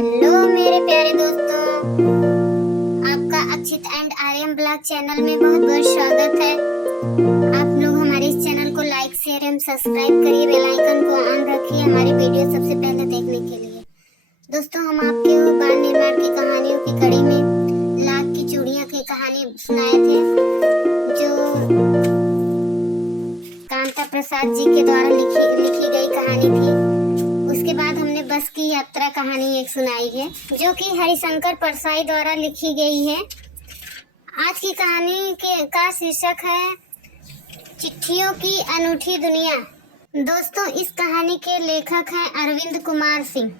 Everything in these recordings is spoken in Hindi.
हेलो मेरे प्यारे दोस्तों, आपका Akshit and Aryan blog channel में बहुत बहुत स्वागत है। आप लोग हमारे इस चैनल को लाइक शेयर एवं सब्सक्राइब करिए, बेल आइकन को ऑन रखिए हमारी वीडियो सबसे पहले देखने के लिए। दोस्तों, हम आपके बाल निर्माण की कहानियों की कड़ी में लाख की चूड़ियां की कहानी सुनाए थे, जो कांता प्रसाद जी के द्वारा लिखी गई कहानी थी। उसके बाद हमने बस की यात्रा कहानी एक सुनाई है, जो कि हरिशंकर परसाई द्वारा लिखी गई है। आज की कहानी का शीर्षक है चिट्ठियों की अनूठी दुनिया। दोस्तों, इस कहानी के लेखक हैं अरविंद कुमार सिंह।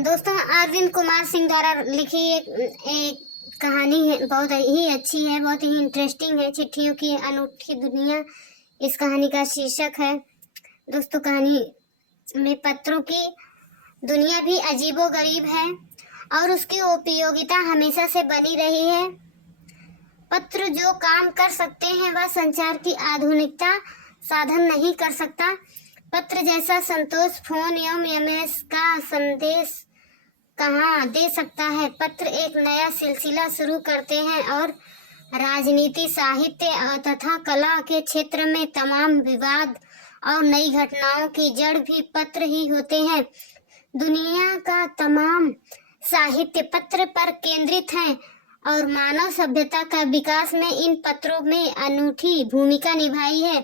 दोस्तों, अरविंद कुमार सिंह द्वारा लिखी एक कहानी है, बहुत ही अच्छी है, बहुत ही इंटरेस्टिंग है। चिट्ठियों की अनूठी दुनिया इस कहानी का शीर्षक है। दोस्तों, कहानी में पत्रों की दुनिया भी अजीबोगरीब है और उसकी उपयोगिता हमेशा से बनी रही है। पत्र जो काम कर सकते हैं वह संचार की आधुनिकता साधन नहीं कर सकता। पत्र जैसा संतोष फोन एवं एमएस का संदेश कहाँ दे सकता है। पत्र एक नया सिलसिला शुरू करते हैं और राजनीति, साहित्य तथा कला के क्षेत्र में तमाम विवाद और नई घटनाओं की जड़ भी पत्र ही होते हैं। दुनिया का तमाम साहित्य पत्र पर केंद्रित है और मानव सभ्यता का विकास में इन पत्रों में अनूठी भूमिका निभाई है।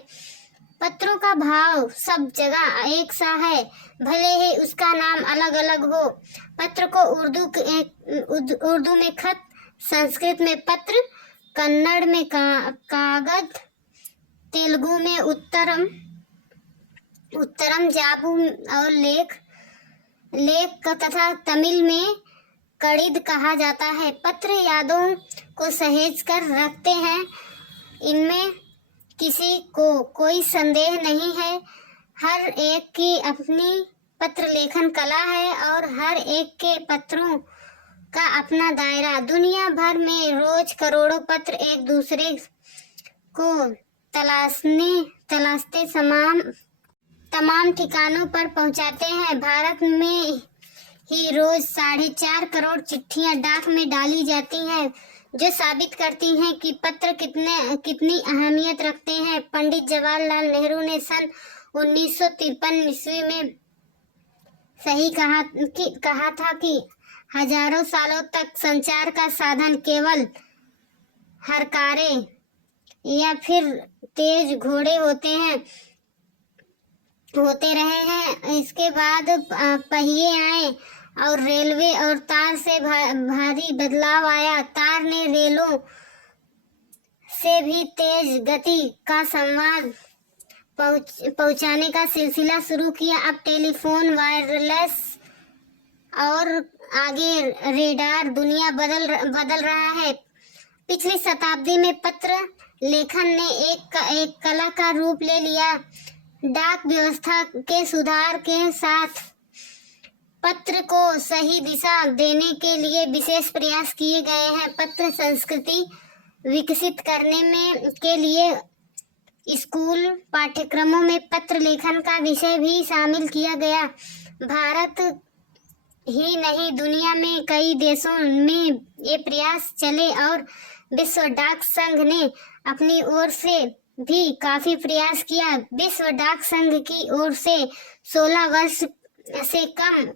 पत्रों का भाव सब जगह एक सा है, भले ही उसका नाम अलग अलग हो। पत्र को उर्दू में खत, संस्कृत में पत्र, कन्नड़ में कागज, तेलुगु में उत्तरम जाबू और लेख तथा तमिल में कड़िद कहा जाता है। पत्र यादों को सहेज कर रखते हैं, इनमें किसी को कोई संदेह नहीं है। हर एक की अपनी पत्र लेखन कला है और हर एक के पत्रों का अपना दायरा। दुनिया भर में रोज करोड़ों पत्र एक दूसरे को तलाशते तमाम ठिकानों पर पहुंचाते हैं। भारत में ही रोज 4.5 करोड़ चिट्ठियां डाक में डाली जाती हैं, जो साबित करती हैं कि पत्र कितनी अहमियत रखते हैं। पंडित जवाहरलाल नेहरू ने सन 1953 ईस्वी में सही कहा था कि हजारों सालों तक संचार का साधन केवल हरकारे या फिर तेज घोड़े होते रहे हैं। इसके बाद पहिए आए और रेलवे और तार से भारी बदलाव आया। तार ने रेलों से भी तेज गति का संवाद पहुंचाने का सिलसिला शुरू किया। अब टेलीफोन, वायरलेस और आगे रेडार, दुनिया बदल रहा है। पिछली शताब्दी में पत्र लेखन ने एक कला का रूप ले लिया। डाक व्यवस्था के सुधार के साथ पत्र को सही दिशा देने के लिए विशेष प्रयास किए गए हैं। पत्र संस्कृति विकसित करने के लिए स्कूल पाठ्यक्रमों में पत्र लेखन का विषय भी शामिल किया गया। भारत ही नहीं, दुनिया में कई देशों में ये प्रयास चले और विश्व डाक संघ ने अपनी ओर से भी काफी प्रयास किया। विश्व डाक संघ की ओर से 16 वर्ष से कम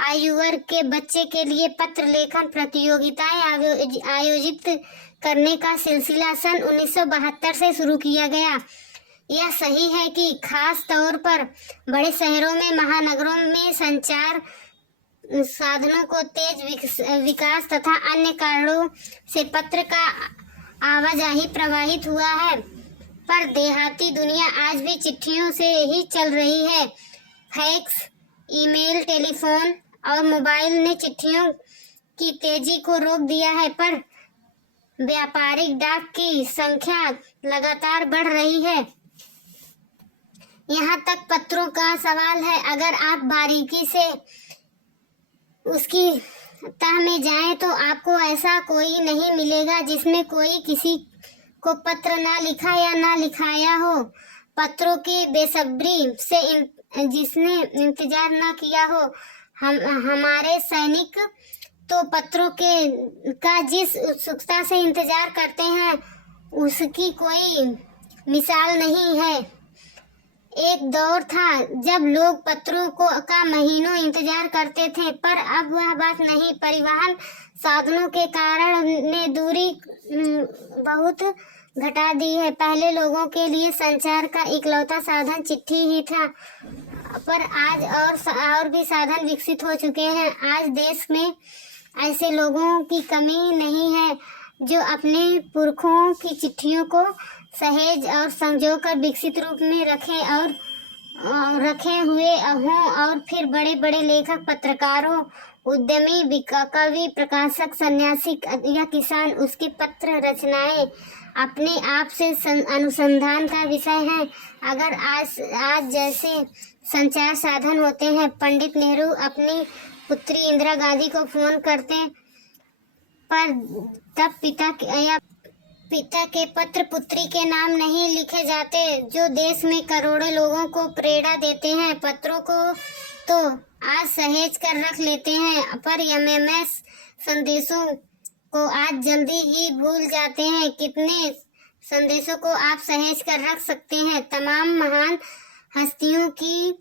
आयु वर्ग के बच्चे के लिए पत्र लेखन प्रतियोगिताएं आयोजित करने का सिलसिला सन 1972 से शुरू किया गया। यह सही है कि खास तौर पर बड़े शहरों में, महानगरों में संचार साधनों को तेज विकास तथा अन्य कारणों से पत्र का आवाजाही प्रभावित हुआ है, पर देहाती दुनिया आज भी चिट्ठियों से ही चल रही है। फैक्स, ईमेल, टेलीफोन और मोबाइल ने चिट्ठियों की तेजी को रोक दिया है, पर व्यापारिक डाक की संख्या लगातार बढ़ रही है। यहाँ तक पत्रों का सवाल है, अगर आप बारीकी से उसकी तह में जाएं तो आपको ऐसा कोई नहीं मिलेगा जिसमें कोई किसी को पत्र ना लिखा या ना लिखाया हो। पत्रों की बेसब्री से जिसने इंतजार ना किया हो, हमारे सैनिक तो पत्रों का जिस उत्सुकता से इंतजार करते हैं उसकी कोई मिसाल नहीं है। एक दौर था जब लोग पत्रों का महीनों इंतजार करते थे, पर अब वह बात नहीं। परिवहन साधनों के कारण ने दूरी बहुत घटा दी है। पहले लोगों के लिए संचार का इकलौता साधन चिट्ठी ही था, पर आज और भी साधन विकसित हो चुके हैं। आज देश में ऐसे लोगों की कमी नहीं है जो अपने पुरखों की चिट्ठियों को सहेज और संजो कर विकसित रूप में रखे हुए हों और फिर बड़े बड़े लेखक, पत्रकारों, उद्यमी, कवि, प्रकाशक, सन्यासी या किसान उसके पत्र रचनाएं अपने आप से अनुसंधान का विषय है। अगर आज जैसे संचार साधन होते हैं, पंडित नेहरू अपनी पुत्री इंदिरा गांधी को फोन करते, पर तब पिता के पत्र पुत्री के नाम नहीं लिखे जाते जो देश में करोड़ों लोगों को प्रेरणा देते हैं। पत्रों को तो आज सहेज कर रख लेते हैं, पर एमएमएस संदेशों को आज जल्दी ही भूल जाते हैं। कितने संदेशों को आप सहेज कर रख सकते हैं? तमाम महान हस्तियों की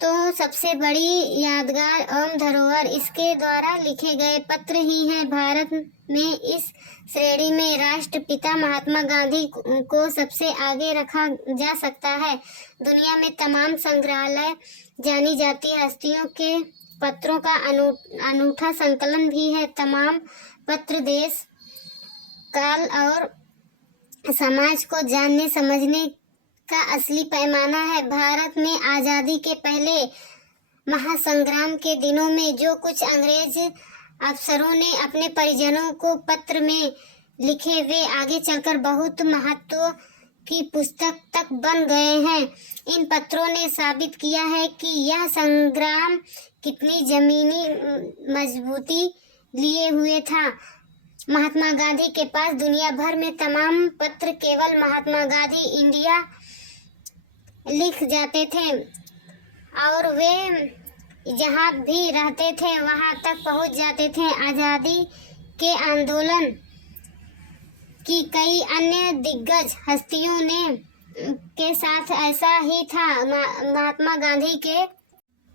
तो सबसे बड़ी यादगार एवं धरोहर इसके द्वारा लिखे गए पत्र ही हैं। भारत में इस श्रेणी में राष्ट्रपिता महात्मा गांधी को सबसे आगे रखा जा सकता है। दुनिया में तमाम संग्रहालय जानी जाती हस्तियों के पत्रों का अनूठा संकलन भी है। तमाम पत्र देश, काल और समाज को जानने समझने का असली पैमाना है। भारत में आज़ादी के पहले महासंग्राम के दिनों में जो कुछ अंग्रेज अफसरों ने अपने परिजनों को पत्र में लिखे, वे आगे चलकर बहुत महत्व की पुस्तक तक बन गए हैं। इन पत्रों ने साबित किया है कि यह संग्राम कितनी जमीनी मजबूती लिए हुए था। महात्मा गांधी के पास दुनिया भर में तमाम पत्र केवल महात्मा गांधी इंडिया लिख जाते थे और वे जहाँ भी रहते थे वहाँ तक पहुँच जाते थे। आज़ादी के आंदोलन की कई अन्य दिग्गज हस्तियों के साथ ऐसा ही था। महात्मा गांधी के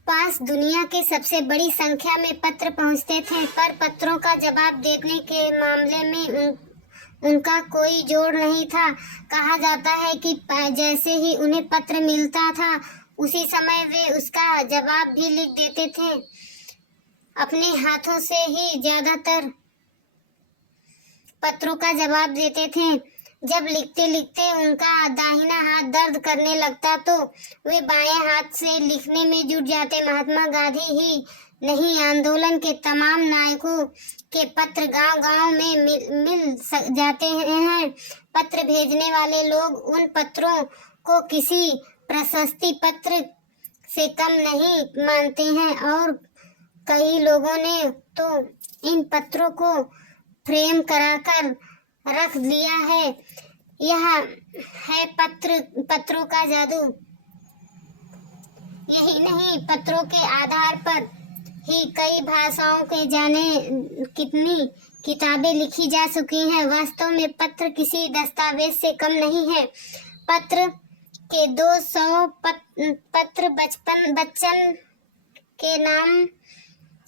पास दुनिया के सबसे बड़ी संख्या में पत्र पहुँचते थे, पर पत्रों का जवाब देने के मामले में उनका कोई जोड़ नहीं था। कहा जाता है कि जैसे ही उन्हें पत्र मिलता था उसी समय वे उसका जवाब भी लिख देते थे। अपने हाथों से ही ज्यादातर पत्रों का जवाब देते थे। जब लिखते लिखते उनका दाहिना हाथ दर्द करने लगता तो वे बाएं हाथ से लिखने में जुट जाते। महात्मा गांधी ही नहीं, आंदोलन के तमाम नायकों के पत्र गांव-गांव में मिल जाते हैं। पत्र भेजने वाले लोग उन पत्रों को किसी प्रशस्ति पत्र से कम नहीं मानते हैं और कई लोगों ने तो इन पत्रों को फ्रेम कराकर रख लिया है। यह है पत्रों का जादू। यही नहीं, पत्रों के आधार पर ही कई भाषाओं के जाने कितनी किताबें लिखी जा चुकी हैं। वास्तव में पत्र किसी दस्तावेज से कम नहीं है। पत्र के 200 पत्र बच्चन के नाम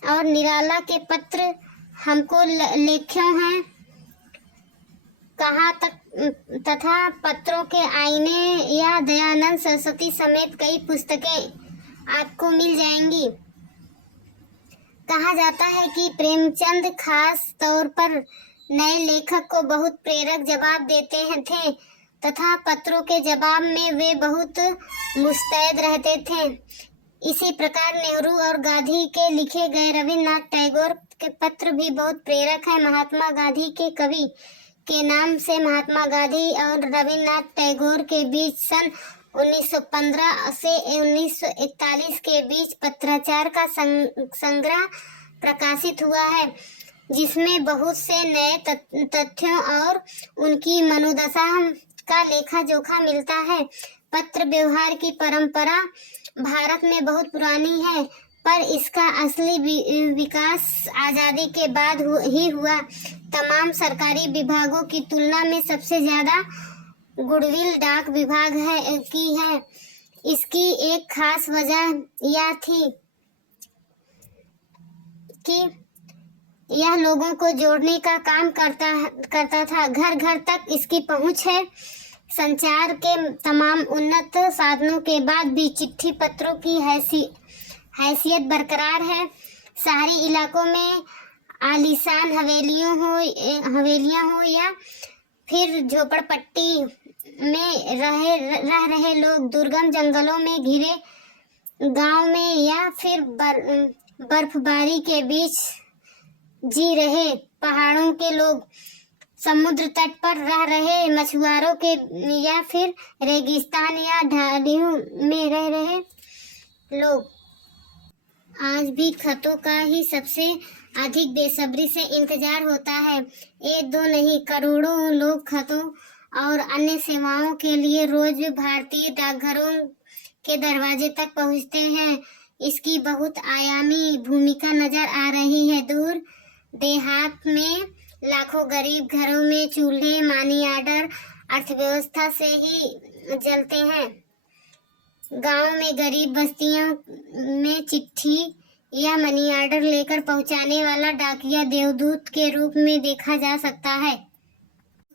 और निराला के पत्र हमको लिखे हैं कहा तथा पत्रों के आईने या दयानंद सरस्वती समेत कई पुस्तकें आपको मिल जाएंगी। कहा जाता है कि प्रेमचंद खास तौर पर नए लेखक को बहुत प्रेरक जवाब देते थे तथा पत्रों के जवाब में वे बहुत मुस्तैद रहते थे। इसी प्रकार नेहरू और गांधी के लिखे गए रविन्द्रनाथ टैगोर के पत्र भी बहुत प्रेरक हैं। महात्मा गांधी के कवि के नाम से महात्मा गांधी और रविन्द्रनाथ टैगोर के बीच सन 1915 से 1941 के बीच पत्राचार का संग्रह प्रकाशित हुआ है, जिसमें बहुत से नए तथ्यों और उनकी मनोदशा का लेखा जोखा मिलता है। पत्र व्यवहार की परंपरा भारत में बहुत पुरानी है, पर इसका असली विकास आज़ादी के बाद ही हुआ। तमाम सरकारी विभागों की तुलना में सबसे ज़्यादा गुडविल डाक विभाग की है। इसकी एक खास वजह यह थी कि यह लोगों को जोड़ने का काम करता था। घर घर तक इसकी पहुंच है। संचार के तमाम उन्नत साधनों के बाद भी चिट्ठी पत्रों की हैसियत बरकरार है। शहरी इलाकों में आलीशान हवेलियां हो या फिर झोपड़पट्टी में रह रहे लोग, दुर्गम जंगलों में घिरे गांव में या फिर बर्फबारी के बीच जी रहे पहाड़ों के लोग, समुद्र तट पर रह रहे मछुआरों के या फिर रेगिस्तान या ढालियों में रह रहे लोग, आज भी खतों का ही सबसे अधिक बेसब्री से इंतजार होता है। एक दो नहीं, करोड़ों लोग खतों और अन्य सेवाओं के लिए रोज भारतीय डाकघरों के दरवाजे तक पहुंचते हैं। इसकी बहुत आयामी भूमिका नजर आ रही है। दूर देहात में लाखों गरीब घरों में चूल्हे मनी ऑर्डर अर्थव्यवस्था से ही जलते हैं। गांव में गरीब बस्तियों में चिट्ठी या मनी ऑर्डर लेकर पहुंचाने वाला डाकिया देवदूत के रूप में देखा जा सकता है।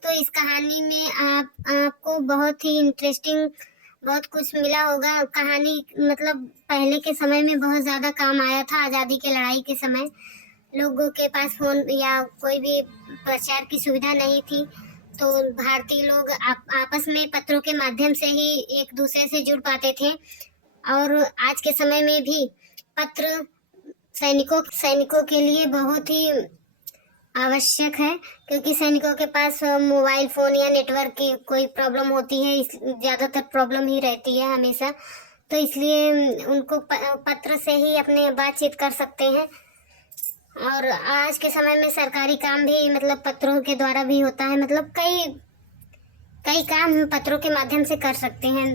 तो इस कहानी में आपको बहुत ही इंटरेस्टिंग बहुत कुछ मिला होगा। कहानी मतलब पहले के समय में बहुत ज़्यादा काम आया था। आज़ादी की लड़ाई के समय लोगों के पास फोन या कोई भी प्रचार की सुविधा नहीं थी, तो भारतीय लोग आपस में पत्रों के माध्यम से ही एक दूसरे से जुड़ पाते थे। और आज के समय में भी पत्र सैनिकों के लिए बहुत ही आवश्यक है, क्योंकि सैनिकों के पास मोबाइल फ़ोन या नेटवर्क की कोई प्रॉब्लम होती है, ज़्यादातर प्रॉब्लम ही रहती है हमेशा, तो इसलिए उनको पत्र से ही अपने बातचीत कर सकते हैं। और आज के समय में सरकारी काम भी मतलब पत्रों के द्वारा भी होता है। मतलब कई काम पत्रों के माध्यम से कर सकते हैं।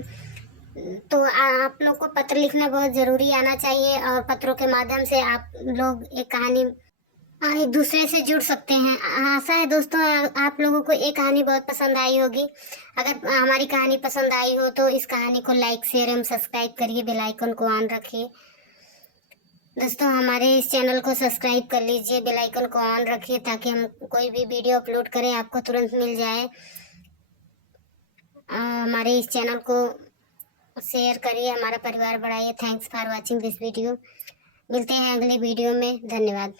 तो आप लोग को पत्र लिखना बहुत ज़रूरी आना चाहिए, और पत्रों के माध्यम से आप लोग एक कहानी एक दूसरे से जुड़ सकते हैं। आशा है दोस्तों आप लोगों को ये कहानी बहुत पसंद आई होगी। अगर हमारी कहानी पसंद आई हो तो इस कहानी को लाइक शेयर एवं सब्सक्राइब करिए, बेल आइकन को ऑन रखिए। दोस्तों हमारे इस चैनल को सब्सक्राइब कर लीजिए, बेल आइकन को ऑन रखिए, ताकि हम कोई भी वीडियो अपलोड करें आपको तुरंत मिल जाए। हमारे इस चैनल को शेयर करिए, हमारा परिवार बढ़ाइए। Thanks for watching this video. मिलते हैं अगले वीडियो में। धन्यवाद।